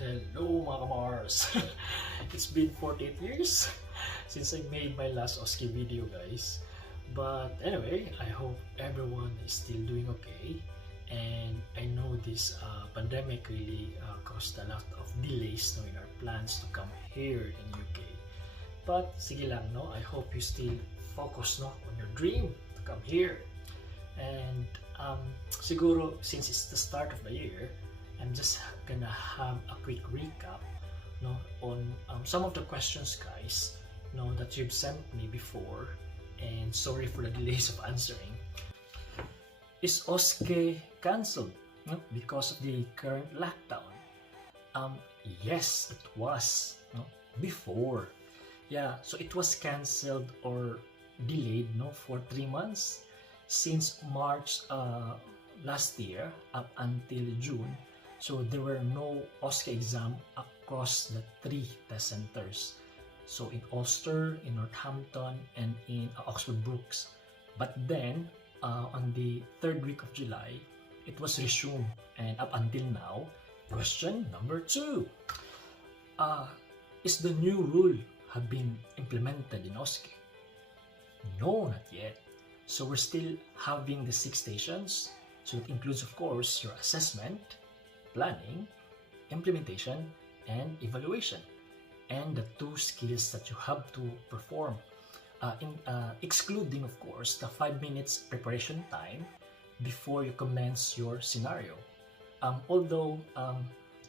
Hello mga Mars! It's been 48 years since I made my last OSCE video, guys. But anyway, I hope everyone is still doing okay. And I know this pandemic really caused a lot of delays in our plans to come here in UK. But sige lang, no? I hope you still focus on your dream to come here. And siguro, since it's the start of the year, I'm just gonna have a quick recap on some of the questions, guys, that you've sent me before, and sorry for the delays of answering. Is OSCE cancelled because of the current lockdown? Yes, it was before. Yeah, so it was cancelled or delayed for 3 months since March last year up until June. So there were no OSCE exam across the 3 test centers. So in Ulster, in Northampton, and in Oxford Brookes. But then, on the 3rd week of July, it was resumed. And up until now, question number 2. Is the new rule have been implemented in OSCE? No, not yet. So we're still having the 6 stations. So it includes, of course, your assessment, planning, implementation, and evaluation, and the 2 skills that you have to perform, excluding, of course, the 5 minutes preparation time before you commence your scenario. Although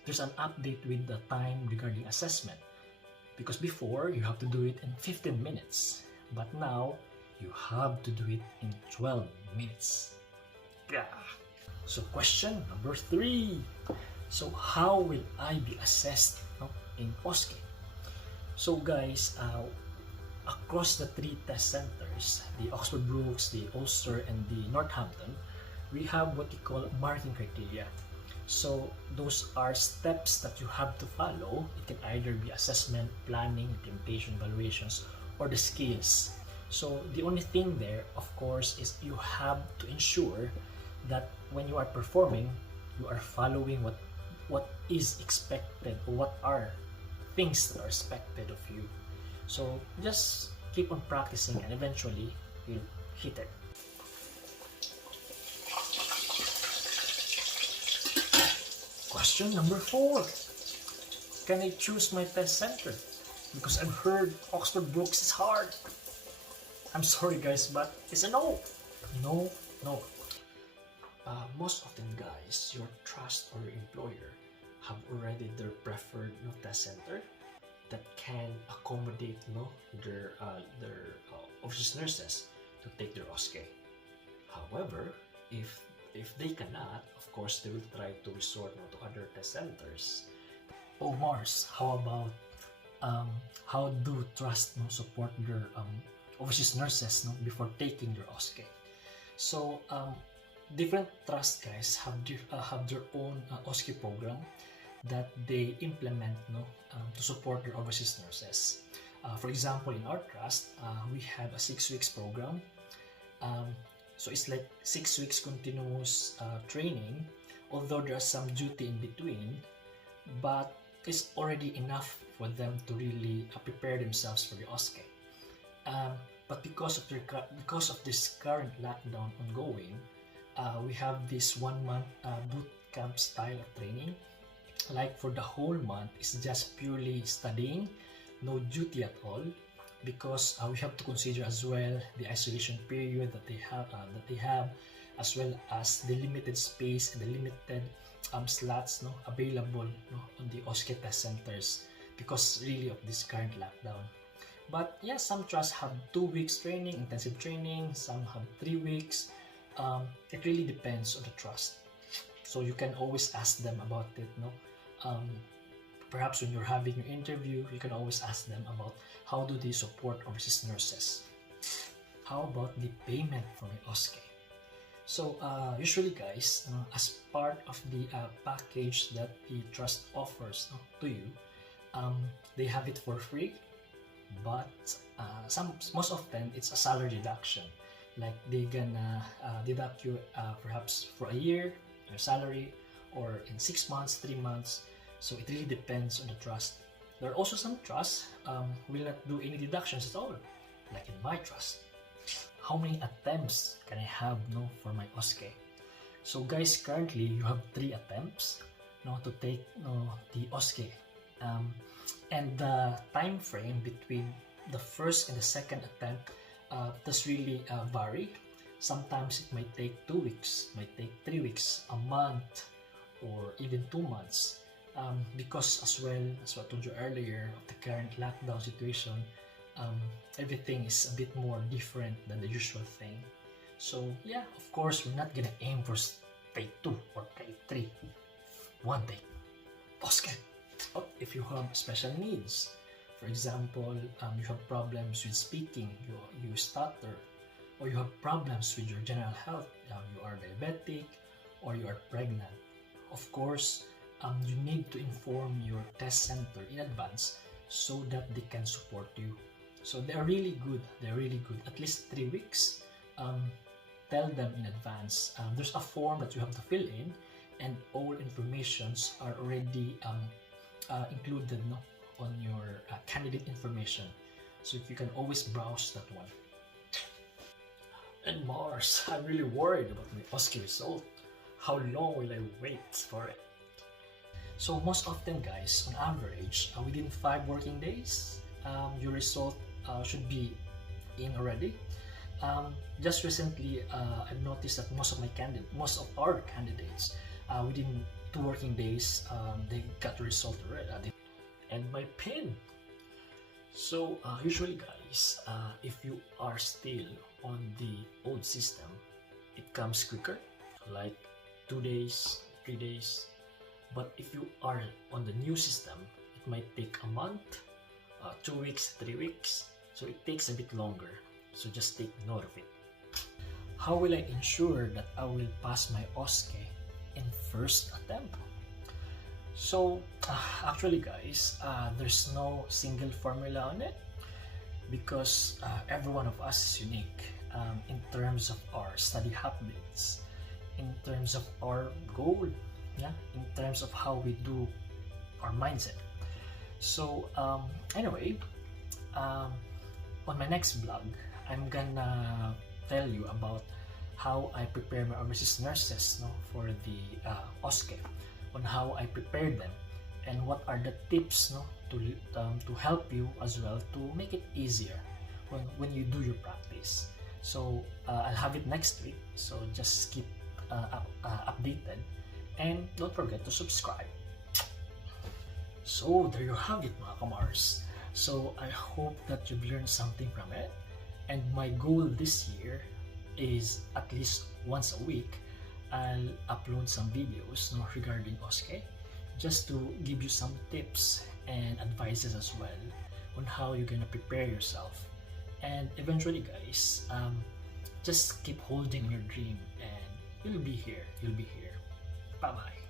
there's an update with the time regarding assessment, because before you have to do it in 15 minutes, but now you have to do it in 12 minutes. Yeah. So question number 3. So how will I be assessed in OSCE? So guys, across the 3 test centers, the Oxford Brookes, the Ulster, and the Northampton, we have what we call marking criteria. So those are steps that you have to follow. It can either be assessment, planning, implementation, evaluations, or the skills. So the only thing there, of course, is you have to ensure that when you are performing, you are following what is expected, or what are things that are expected of you. So just keep on practicing, and eventually you'll hit it. Question number 4. Can I choose my test center? Because I've heard Oxford Brookes is hard. I'm sorry, guys, but it's a no. No. Most often, guys, your trust or your employer have already their preferred test center that can accommodate their overseas nurses to take their OSCE. However, if they cannot, of course, they will try to resort to other test centers. Oh Mars, how about how do trust support their overseas nurses before taking their OSCE? So different trust, guys, have their own OSCE program that they implement to support their overseas nurses. For example, in our trust, we have a 6 weeks program. So it's like 6 weeks continuous training, although there's some duty in between, but it's already enough for them to really prepare themselves for the OSCE. But because of this current lockdown ongoing, we have this 1 month boot camp style of training. Like for the whole month, it's just purely studying, no duty at all, because we have to consider as well the isolation period that they have, as well as the limited space and the limited slots available on the OSCE test centers because really of this current lockdown. But yeah, some trusts have 2 weeks training, intensive training, some have 3 weeks. It really depends on the trust. So you can always ask them about it. Perhaps when you're having your interview, you can always ask them about how do they support overseas nurses. How about the payment for the OSCE? So usually, guys, as part of the package that the trust offers to you, they have it for free, but most often it's a salary deduction. Like they gonna deduct you perhaps for a year your salary, or in 6 months, 3 months, So it really depends on the trust. There are also some trusts will not do any deductions at all, like in my trust. How many attempts can I have for my OSCE? So guys, currently you have 3 attempts to take the OSCE. And the time frame between the first and the second attempt does really vary. Sometimes it might take 2 weeks, might take 3 weeks, a month, or even 2 months. Because as well as what I told you earlier of the current lockdown situation, everything is a bit more different than the usual thing. So yeah, of course, we're not gonna aim for take 2 or take 3. One day, OSCE. But if you have special needs, for example, you have problems with speaking, you stutter, or you have problems with your general health, you are diabetic, or you are pregnant, of course, you need to inform your test center in advance so that they can support you. So they're really good. At least 3 weeks. Tell them in advance. There's a form that you have to fill in, and all informations are already included on your candidate information. So if you can always browse that one. And Mars, I'm really worried about my OSCE result. How long will I wait for it? So most often guys, on average, within 5 working days, your result should be in already. Just recently, I've noticed that most of our candidates, within 2 working days, they got the result already. And my pin. So usually guys, if you are still on the old system, it comes quicker, like 2 days, 3 days. But if you are on the new system, it might take a month, 2 weeks, 3 weeks. So it takes a bit longer. So just take note of it. How will I ensure that I will pass my OSCE in first attempt? So actually guys, there's no single formula on it, because every one of us is unique in terms of our study habits, in terms of our goal, in terms of how we do our mindset. So anyway, on my next vlog, I'm gonna tell you about how I prepare my overseas nurses for the OSCE, on how I prepare them, and what are the tips to help you as well to make it easier when you do your practice. So I'll have it next week, so just keep updated, and don't forget to subscribe. So there you have it mga kamars. So I hope that you've learned something from it, and my goal this year is at least once a week I'll upload some videos regarding OSCE, just to give you some tips and advices as well on how you're gonna prepare yourself. And eventually guys, just keep holding your dream, and you'll be here. Bye bye.